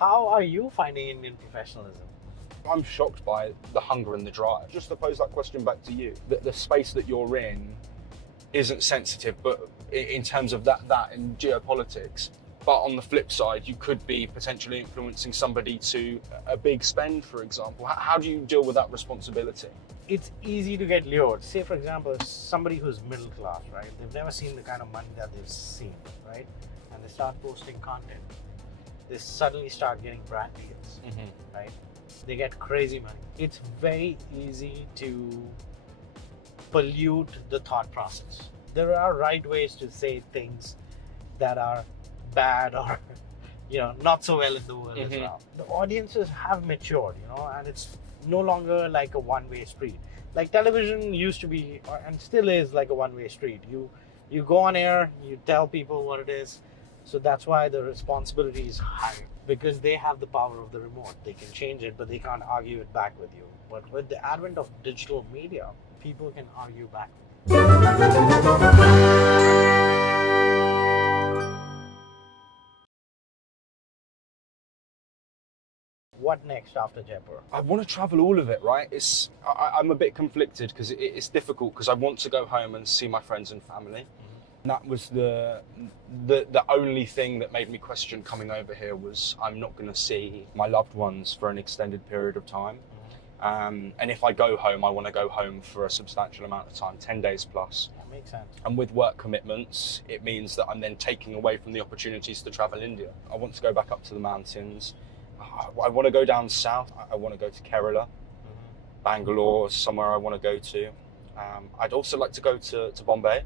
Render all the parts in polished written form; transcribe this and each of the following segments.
How are you finding Indian professionalism? I'm shocked by the hunger and the drive. Just to pose that question back to you, the space that you're in isn't sensitive, but in terms of that in geopolitics. But on the flip side, you could be potentially influencing somebody to a big spend, for example. How do you deal with that responsibility? It's easy to get lured. Say, for example, somebody who's middle class, right? They've never seen the kind of money that they've seen, right? And they start posting content. They suddenly start getting brand deals, right? They get crazy money. It's very easy to pollute the thought process. There are right ways to say things that are bad or not so well in the world as well. The audiences have matured, and it's no longer like a one-way street. Like television used to be, and still is, like a one-way street. You go on air, you tell people what it is. So that's why the responsibility is higher, because they have the power of the remote. They can change it, but they can't argue it back with you. But with the advent of digital media, people can argue back with you. What next after Jaipur? I want to travel all of it, right? I'm a bit conflicted because it's difficult because I want to go home and see my friends and family. And that was the only thing that made me question coming over here was I'm not going to see my loved ones for an extended period of time. And if I go home, I want to go home for a substantial amount of time, 10 days plus. That makes sense. And with work commitments, it means that I'm then taking away from the opportunities to travel India. I want to go back up to the mountains. I want to go down south. I want to go to Kerala, Bangalore, somewhere I want to go to. I'd also like to go to Bombay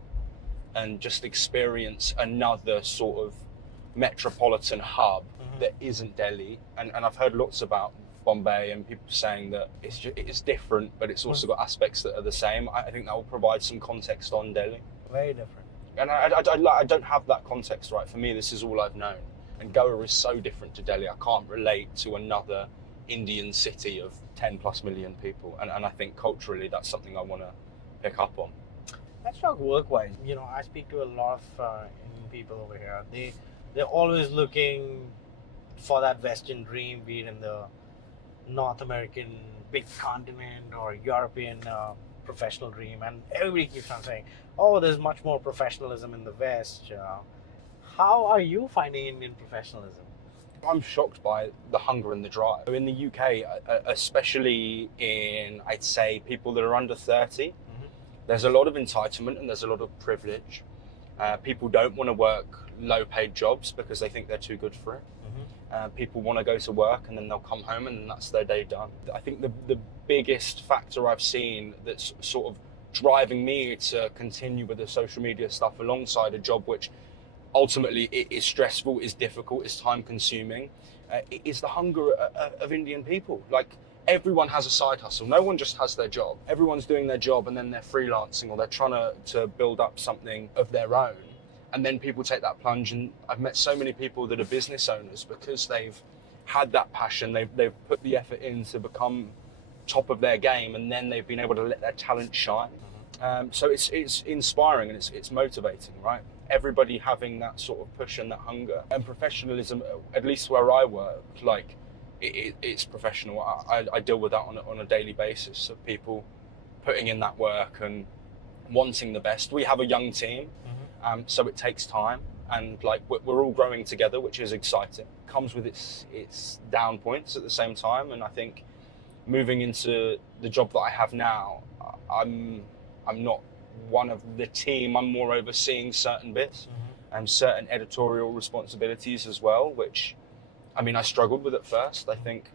and just experience another sort of metropolitan hub that isn't Delhi. And I've heard lots about Bombay and people saying that it's different, but it's also got aspects that are the same. I think that will provide some context on Delhi. Very different. And I don't have that context, right? For me, this is all I've known. And Goa is so different to Delhi. I can't relate to another Indian city of 10 plus million people. And I think culturally, that's something I want to pick up on. Let's talk work-wise. I speak to a lot of Indian people over here. They're always looking for that Western dream, be it in the North American big continent or European professional dream. And everybody keeps on saying, oh, there's much more professionalism in the West. How are you finding Indian professionalism? I'm shocked by the hunger and the drive. In the UK, especially in, I'd say, people that are under 30, there's a lot of entitlement and there's a lot of privilege. People don't want to work low-paid jobs because they think they're too good for it. People want to go to work and then they'll come home and then that's their day done. I think the biggest factor I've seen that's sort of driving me to continue with the social media stuff alongside a job which ultimately it is stressful, is difficult, is time consuming, is the hunger of Indian people. Like, everyone has a side hustle. No one just has their job. Everyone's doing their job and then they're freelancing or they're trying to build up something of their own. And then people take that plunge, and I've met so many people that are business owners because they've had that passion, they've put the effort in to become top of their game, and then they've been able to let their talent shine. So it's inspiring and it's motivating, right? Everybody having that sort of push and that hunger. And professionalism, at least where I work, like it's professional. I deal with that on a daily basis of people putting in that work and wanting the best. We have a young team, so it takes time, and like we're all growing together, which is exciting. Comes with its down points at the same time, and I think moving into the job that I have now, I'm not one of the team. I'm more overseeing certain bits and certain editorial responsibilities as well, which, I mean, I struggled with at first. I think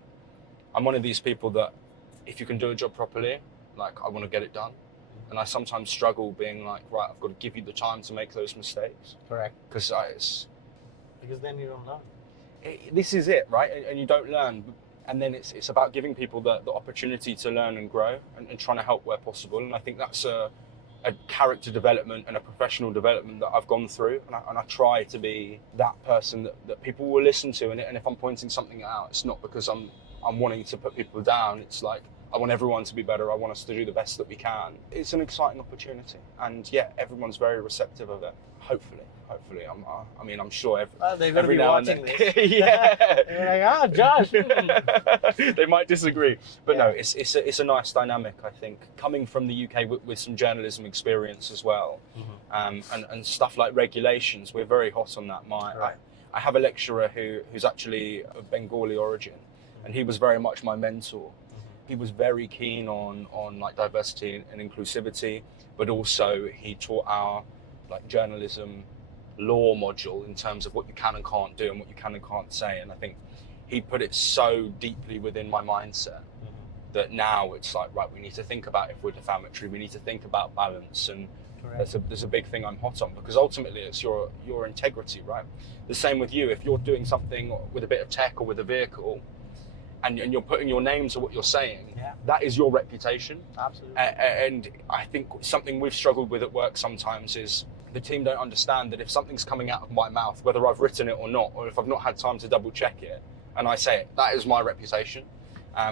I'm one of these people that if you can do a job properly, like, I want to get it done. And I sometimes struggle being like, right, I've got to give you the time to make those mistakes. Correct. Because then you don't learn. This is it, right? And you don't learn. And then it's about giving people the opportunity to learn and grow and trying to help where possible. And I think that's a character development and a professional development that I've gone through. And I try to be that person that people will listen to. And if I'm pointing something out, it's not because I'm wanting to put people down. It's like, I want everyone to be better. I want us to do the best that we can. It's an exciting opportunity, and yeah, everyone's very receptive of it. Hopefully. I mean, I'm sure they're going to be now and watching then. this. Yeah. They're like, Josh. They might disagree, but Yeah. no, it's a nice dynamic. I think coming from the UK with some journalism experience as well, and stuff like regulations, we're very hot on that. Right. I have a lecturer who's actually of Bengali origin, and he was very much my mentor. He was very keen on like diversity and inclusivity, but also he taught our like journalism law module in terms of what you can and can't do and what you can and can't say. And I think he put it so deeply within my mindset that now it's like, right, we need to think about if we're defamatory, we need to think about balance. And there's a big thing I'm hot on, because ultimately it's your integrity, right? The same with you. If you're doing something with a bit of tech or with a vehicle, and you're putting your name to what you're saying, that is your reputation. Absolutely. And I think something we've struggled with at work sometimes is the team don't understand that if something's coming out of my mouth, whether I've written it or not, or if I've not had time to double check it, and I say it, that is my reputation.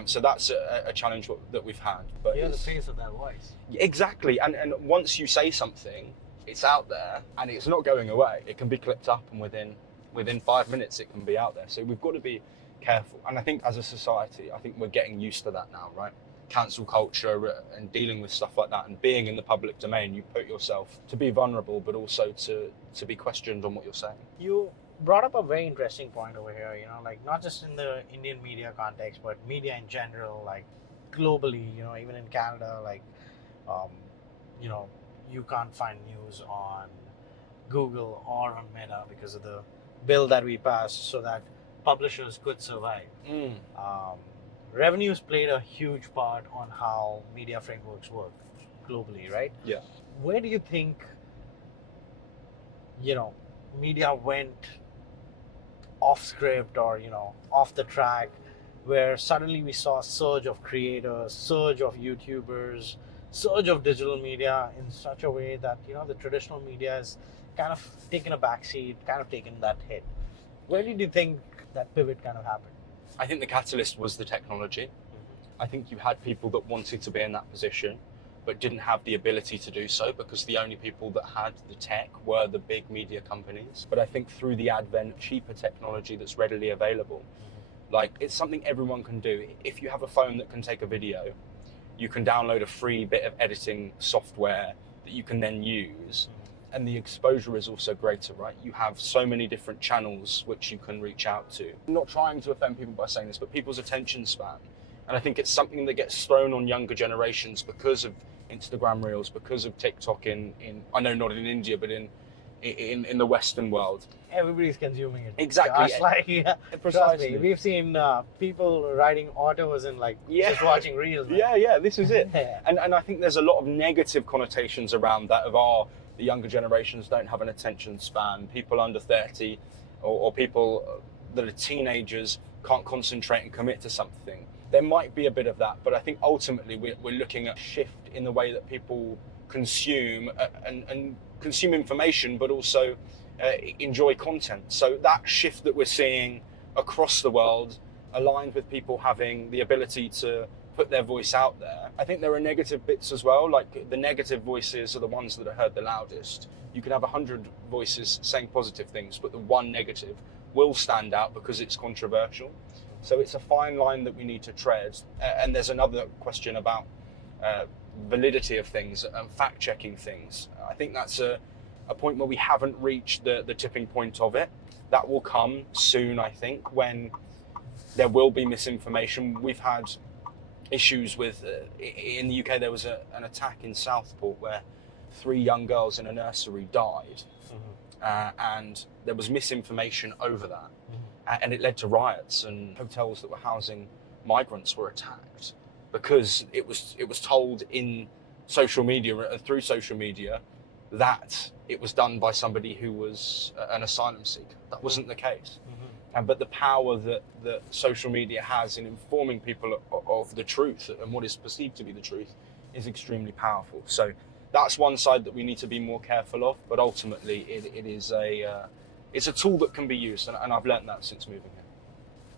So that's a challenge that we've had. But you're the face of that voice. Exactly. And once you say something, it's out there and it's not going away. It can be clipped up, and within 5 minutes it can be out there. So we've got to be careful. And I think as a society, I think we're getting used to that now, right? Cancel culture and dealing with stuff like that, and being in the public domain, you put yourself to be vulnerable, but also to be questioned on what you're saying. You brought up a very interesting point over here, like not just in the Indian media context, but media in general, like globally, even in Canada, like, you can't find news on Google or on Meta because of the bill that we passed so that publishers could survive. Revenues played a huge part on how media frameworks work globally, right? Yeah. Where do you think, media went off script or, off the track, where suddenly we saw a surge of creators, surge of YouTubers, surge of digital media in such a way that, the traditional media has kind of taken a backseat, kind of taken that hit? Where did you think that pivot kind of happened? I think the catalyst was the technology. I think you had people that wanted to be in that position, but didn't have the ability to do so because the only people that had the tech were the big media companies. But I think through the advent of cheaper technology that's readily available, like it's something everyone can do. If you have a phone that can take a video, you can download a free bit of editing software that you can then use. And the exposure is also greater, right? You have so many different channels which you can reach out to. I'm not trying to offend people by saying this, but people's attention span. And I think it's something that gets thrown on younger generations because of Instagram Reels, because of TikTok in I know not in India, but in the Western world. Everybody's consuming it. Exactly. Just like, Precisely. trust me, we've seen people riding autos and just watching Reels. Yeah, this is it. And I think there's a lot of negative connotations around that of the younger generations don't have an attention span. People under 30 or people that are teenagers can't concentrate and commit to something. There might be a bit of that, but I think ultimately we're looking at a shift in the way that people consume and consume information, but also enjoy content. So that shift that we're seeing across the world, aligned with people having the ability to put their voice out there. I think there are negative bits as well, like the negative voices are the ones that are heard the loudest. You can have 100 voices saying positive things, but the one negative will stand out because it's controversial. So it's a fine line that we need to tread. And there's another question about validity of things and fact-checking things. I think that's a point where we haven't reached the tipping point of it. That will come soon, I think, when there will be misinformation. We've had issues with, in the UK, there was an attack in Southport where 3 young girls in a nursery died. And there was misinformation over that. And it led to riots, and hotels that were housing migrants were attacked because it was told in social media, through social media, that it was done by somebody who was an asylum seeker. That wasn't the case. But the power that social media has in informing people of the truth and what is perceived to be the truth is extremely powerful. So that's one side that we need to be more careful of, but ultimately it is it's a tool that can be used, and I've learned that since moving here.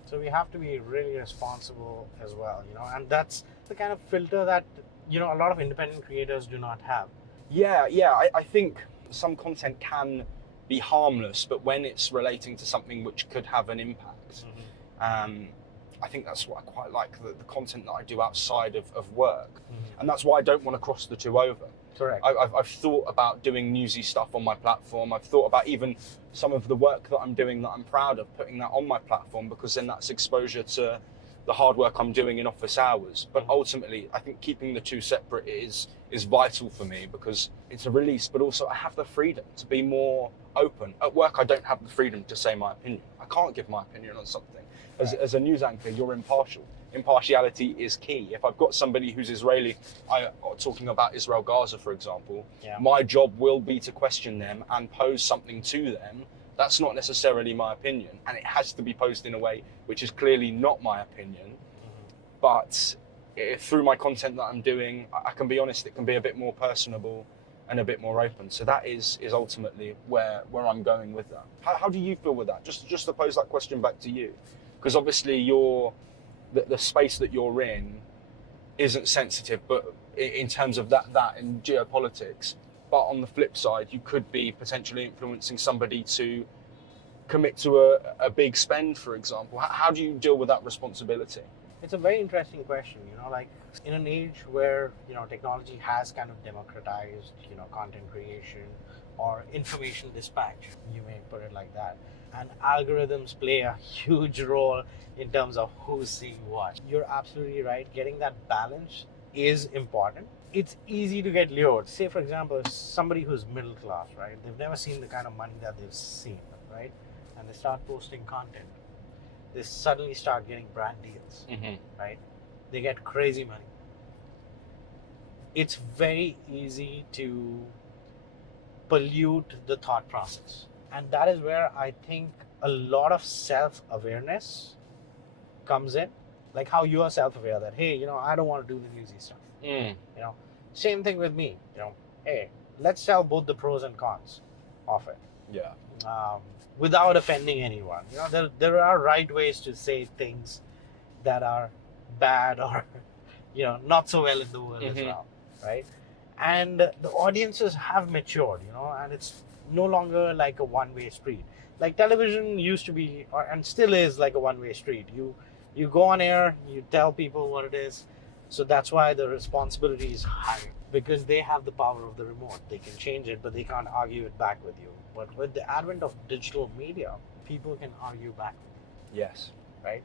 So we have to be really responsible as well, and that's the kind of filter that, a lot of independent creators do not have. Yeah, I think some content can be harmless, but when it's relating to something which could have an impact, I think that's what I quite like, the content that I do outside of work. And that's why I don't want to cross the two over. Correct. I've thought about doing newsy stuff on my platform. I've thought about even some of the work that I'm doing that I'm proud of, putting that on my platform, because then that's exposure to the hard work I'm doing in office hours. But ultimately, I think keeping the two separate is vital for me, because it's a release, but also I have the freedom to be more open. At work, I don't have the freedom to say my opinion. I can't give my opinion on something. As a news anchor, you're impartial. Impartiality is key. If I've got somebody who's Israeli, talking about Israel-Gaza, for example, my job will be to question them and pose something to them. That's not necessarily my opinion, and it has to be posed in a way which is clearly not my opinion. But through my content that I'm doing, I can be honest, it can be a bit more personable and a bit more open. So that is ultimately where I'm going with that. How do you feel with that? Just to pose that question back to you, because obviously the space that you're in isn't sensitive, but in terms of that in geopolitics. But on the flip side, you could be potentially influencing somebody to commit to a big spend, for example. How do you deal with that responsibility? It's a very interesting question, like in an age where, technology has kind of democratized, content creation or information dispatch, you may put it like that. And algorithms play a huge role in terms of who's seeing what. You're absolutely right. Getting that balance is important. It's easy to get lured. Say, for example, somebody who's middle class, right? They've never seen the kind of money that they've seen, right? And they start posting content. They suddenly start getting brand deals, right? They get crazy money. It's very easy to pollute the thought process. And that is where I think a lot of self-awareness comes in. Like how you are self-aware that, hey, I don't want to do the newsy stuff. Same thing with me. Hey, let's tell both the pros and cons of it. Yeah. Without offending anyone. There are right ways to say things that are bad or, not so well in the world as well, right? And the audiences have matured, and it's no longer like a one-way street. Like television used to be, and still is, like a one-way street. You go on air, you tell people what it is. So that's why the responsibility is higher, because they have the power of the remote. They can change it, but they can't argue it back with you. But with the advent of digital media, people can argue back with you. Yes. Right?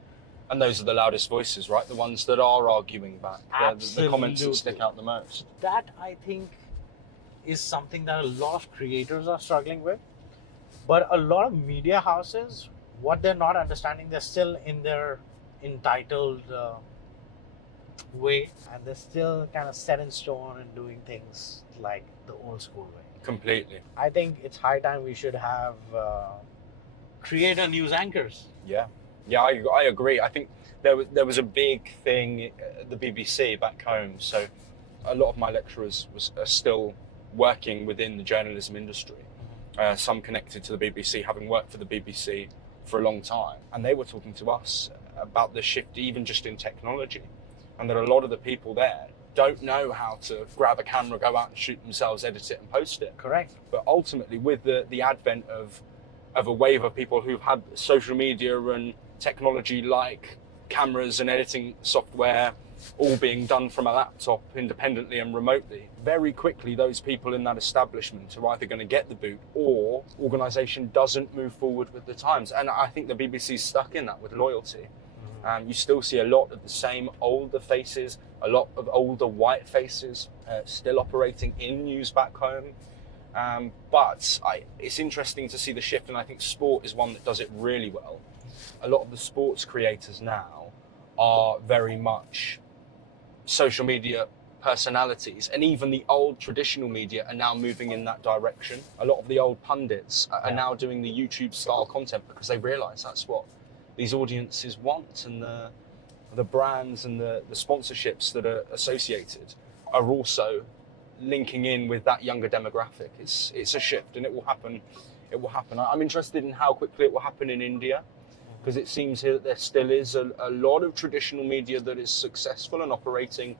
And those are the loudest voices, right? The ones that are arguing back. The comments that stick out the most. That, I think, is something that a lot of creators are struggling with. But a lot of media houses, what they're not understanding, they're still in their entitled way, and they're still kind of set in stone and doing things like the old school way. Completely. I think it's high time we should have creator news anchors. Yeah, I agree. I think there was a big thing at the BBC back home. So a lot of my lecturers are still working within the journalism industry. Some connected to the BBC, having worked for the BBC for a long time. And they were talking to us about the shift, even just in technology. And that a lot of the people there don't know how to grab a camera, go out and shoot themselves, edit it and post it. Correct. But ultimately, with the advent of a wave of people who've had social media and technology like cameras and editing software all being done from a laptop independently and remotely, very quickly those people in that establishment are either going to get the boot or organisation doesn't move forward with the times. And I think the BBC's stuck in that with loyalty. You still see a lot of the same older faces, a lot of older white faces still operating in news back home. But it's interesting to see the shift, and I think sport is one that does it really well. A lot of the sports creators now are very much social media personalities, and even the old traditional media are now moving in that direction. A lot of the old pundits are now doing the YouTube style content because they realise that's what these audiences want, and the brands and the sponsorships that are associated are also linking in with that younger demographic. It's a shift, and it will happen. I'm interested in how quickly it will happen in India. because it seems here that there still is a lot of traditional media that is successful and operating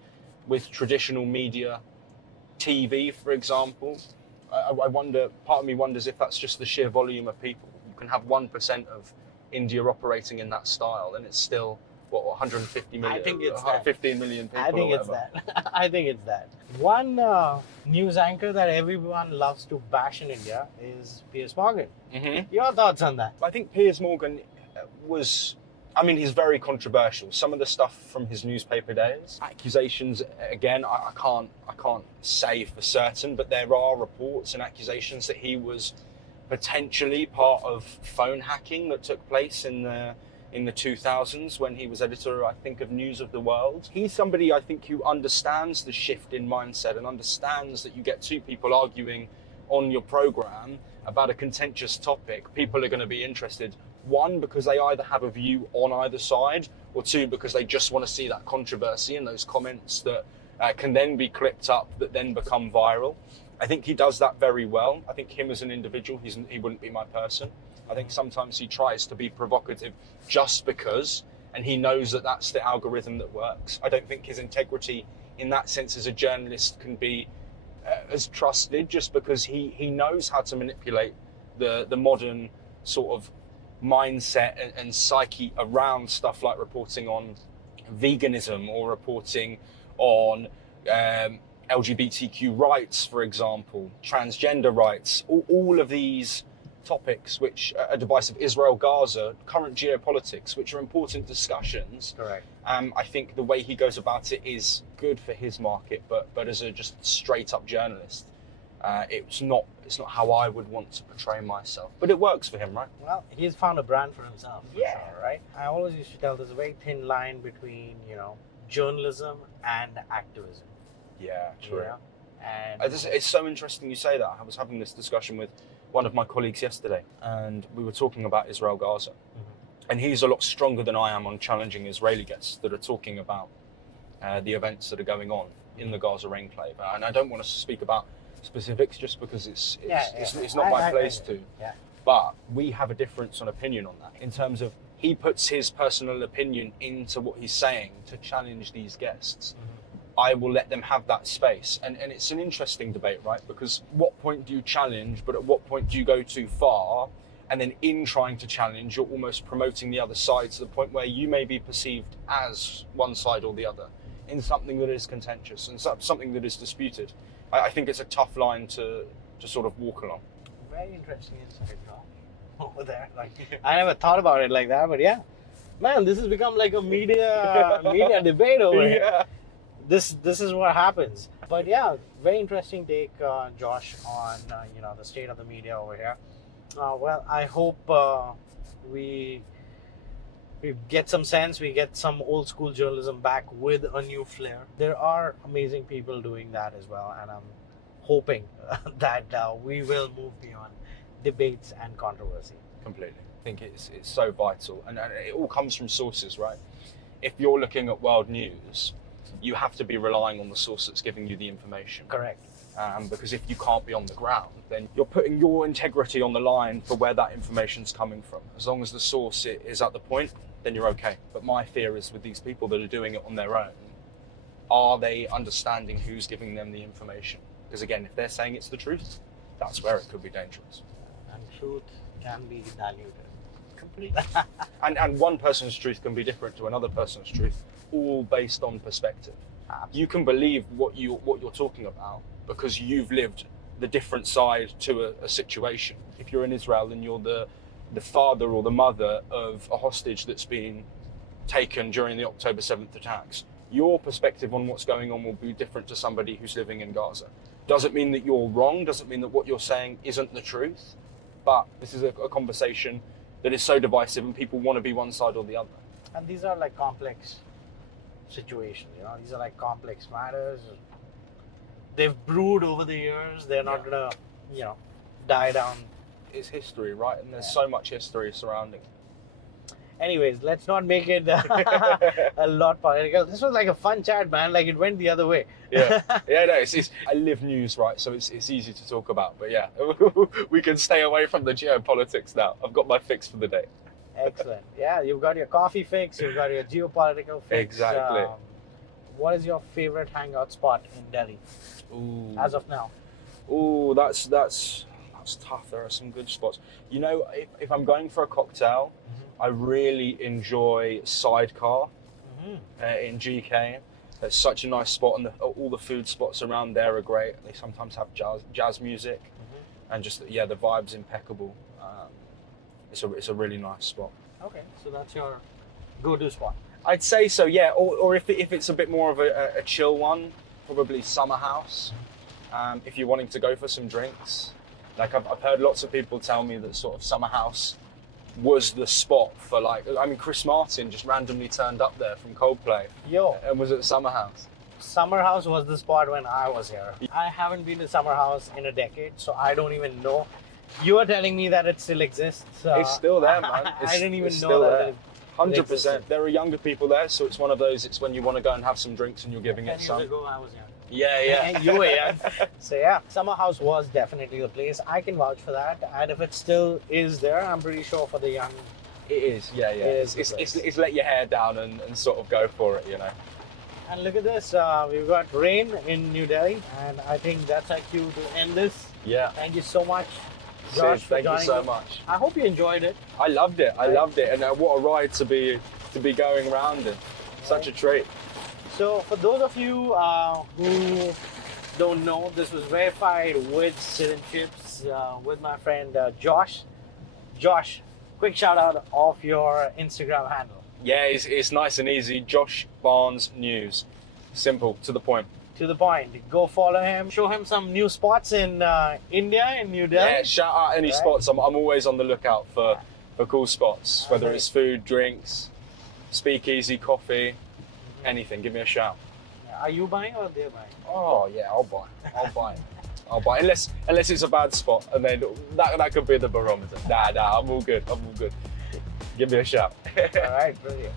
with traditional media, TV, for example. I wonder, part of me wonders if that's just the sheer volume of people. You can have 1% of India operating in that style, and it's still, what, 150 million? I think it's 15 million people. I think or it's whatever. that. I think it's that. One news anchor that everyone loves to bash in India is Piers Morgan. Mm-hmm. Your thoughts on that? I think Piers Morgan was, I mean, he's very controversial. Some of the stuff from his newspaper days, accusations, again, I can't say for certain, but there are reports and accusations that he was potentially part of phone hacking that took place in the 2000s when he was editor, I think, of News of the World. He's somebody, I think, who understands the shift in mindset and understands that you get two people arguing on your program about a contentious topic. People are going to be interested, one, because they either have a view on either side, or two, because they just want to see that controversy and those comments that can then be clipped up, that then become viral. I think he does that very well. I think him as an individual, he wouldn't be my person. I think sometimes he tries to be provocative just because, and he knows that that's the algorithm that works. I don't think his integrity in that sense as a journalist can be as trusted, just because he knows how to manipulate the modern sort of mindset and psyche around stuff like reporting on veganism or reporting on LGBTQ rights, for example, transgender rights, all of these topics which are divisive, Israel, Gaza, current geopolitics, which are important discussions. Correct. I think the way he goes about it is good for his market, but as a just straight up journalist, it's not how I would want to portray myself. But it works for him, right? Well, he's found a brand for himself. Yeah. Sure, right? I always used to tell there's a very thin line between, journalism and activism. Yeah, true. You know? And It's so interesting you say that. I was having this discussion with one of my colleagues yesterday, and we were talking about Israel Gaza. Mhm. And he's a lot stronger than I am on challenging Israeli guests that are talking about the events that are going on in the Gaza enclave. And I don't want to speak about specifics just because it's not my place to. Yeah. But we have a difference on opinion on that, in terms of he puts his personal opinion into what he's saying to challenge these guests. Mhm. I will let them have that space. And it's an interesting debate, right? Because what point do you challenge, but at what point do you go too far? And then in trying to challenge, you're almost promoting the other side to the point where you may be perceived as one side or the other in something that is contentious and something that is disputed. I think it's a tough line to sort of walk along. Very interesting insight, over there. Like, I never thought about it like that, but yeah. Man, this has become like a media debate over here. Yeah. This is what happens. But yeah, very interesting take, Josh, on the state of the media over here. Well, I hope we get some sense, we get some old school journalism back with a new flair. There are amazing people doing that as well, and I'm hoping that we will move beyond debates and controversy. Completely. I think it's so vital, and it all comes from sources, right? If you're looking at world news, you have to be relying on the source that's giving you the information. Correct. Because if you can't be on the ground, then you're putting your integrity on the line for where that information's coming from. As long as the source is at the point, then you're okay. But my fear is with these people that are doing it on their own, are they understanding who's giving them the information? Because again, if they're saying it's the truth, that's where it could be dangerous. And truth can be diluted. Completely. And one person's truth can be different to another person's truth, all based on perspective. Absolutely. You can believe what you're talking about because you've lived the different side to a situation. If you're in Israel and you're the father or the mother of a hostage that's been taken during the October 7th attacks, your perspective on what's going on will be different to somebody who's living in Gaza. Doesn't mean that you're wrong, doesn't mean that what you're saying isn't the truth, but this is a conversation that is so divisive and people want to be one side or the other. And these are like complex situations, these are like complex matters. They've brewed over the years. They're not gonna, die down. It's history, right? And there's Yeah. so much history surrounding it. Anyways, let's not make it a lot political. This was like a fun chat, man. Like it went the other way. Yeah, no, it's I live news, right? So it's easy to talk about. But yeah, we can stay away from the geopolitics now. I've got my fix for the day. Excellent. Yeah, you've got your coffee fix, you've got your geopolitical fix. Exactly. What is your favorite hangout spot in Delhi Ooh. as of now? Ooh, that's tough. There are some good spots. You know, if I'm going for a cocktail, I really enjoy Sidecar in GK. It's such a nice spot, and all the food spots around there are great. They sometimes have jazz music, and just the vibe's impeccable. It's a really nice spot. Okay, so that's your go-to spot. I'd say so, yeah. Or if it's a bit more of a chill one, probably Summer House. If you're wanting to go for some drinks, like I've heard lots of people tell me that sort of Summer House was the spot for Chris Martin just randomly turned up there from Coldplay. Yo, And was at Summer House. Summer House was the spot when I was here. I haven't been to Summer House in a decade, so I don't even know. You are telling me that it still exists. It's still there, man. I didn't even it's know still that. there. 100%. There are younger people there, so it's one of those. It's when you want to go and have some drinks and you're giving it 10 some. years ago, I was young. Yeah. And you were young. So yeah, Summer House was definitely the place. I can vouch for that. And if it still is there, I'm pretty sure for the young. It is. Yeah. It's let your hair down and sort of go for it, you know. And look at this. We've got rain in New Delhi, and I think that's our cue to end this. Yeah. Thank you so much, Josh, Sid, for thank you joining so me. much. I hope you enjoyed it. I loved it. And what a ride to be going around in. Such a treat. So for those of you who don't know, this was verified with SidnChips with my friend Josh. Josh, quick shout out of your Instagram handle. Yeah, it's nice and easy. Josh Barnes News. Simple, to the point. To the point. Go follow him. Show him some new spots in India, in New Delhi. Yeah, shout out any spots. I'm always on the lookout for cool spots, whether it's food, drinks, speakeasy, coffee, anything. Give me a shout. Are you buying or they're buying? Oh yeah, I'll buy. Unless it's a bad spot, and then that could be the barometer. Nah, I'm all good. Give me a shout. All right, brilliant.